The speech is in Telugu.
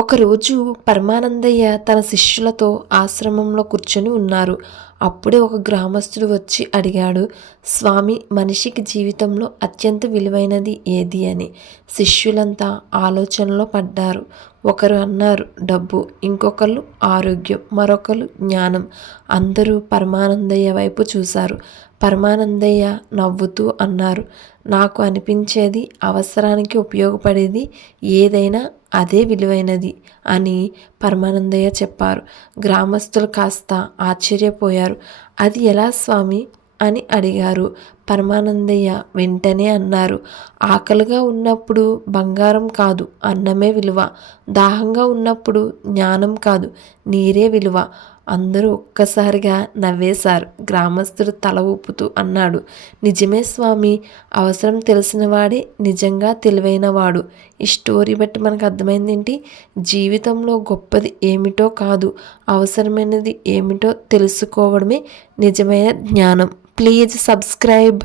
ఒకరోజు పరమానందయ్య తన శిష్యులతో ఆశ్రమంలో కూర్చొని ఉన్నారు. అప్పుడే ఒక గ్రామస్తుడు వచ్చి అడిగాడు, స్వామి, మనిషికి జీవితంలో అత్యంత విలువైనది ఏది అని. శిష్యులంతా ఆలోచనలో పడ్డారు. ఒకరు అన్నారు డబ్బు, ఇంకొకళ్ళు ఆరోగ్యం, మరొకరు జ్ఞానం. అందరూ పరమానందయ్య వైపు చూశారు. పరమానందయ్య నవ్వుతూ అన్నారు, నాకు అనిపించేది అవసరానికి ఉపయోగపడేది ఏదైనా అదే విలువైనది అని పరమానందయ్య చెప్పారు. గ్రామస్తులు కాస్త ఆశ్చర్యపోయారు. అది ఎలా స్వామి అని అడిగారు. పరమానందయ్య వెంటనే అన్నారు, ఆకలిగా ఉన్నప్పుడు బంగారం కాదు అన్నమే విలువ, దాహంగా ఉన్నప్పుడు జ్ఞానం కాదు నీరే విలువ. అందరూ ఒక్కసారిగా నవ్వేశారు. గ్రామస్తుడు తల ఊపుతూ అన్నాడు, నిజమే స్వామి, అవసరం తెలిసినవాడే నిజంగా తెలివైనవాడు. ఈ స్టోరీ బట్టి మనకు అర్థమైంది ఏంటి? జీవితంలో గొప్పది ఏమిటో కాదు, అవసరమైనది ఏమిటో తెలుసుకోవడమే నిజమైన జ్ఞానం. Please subscribe.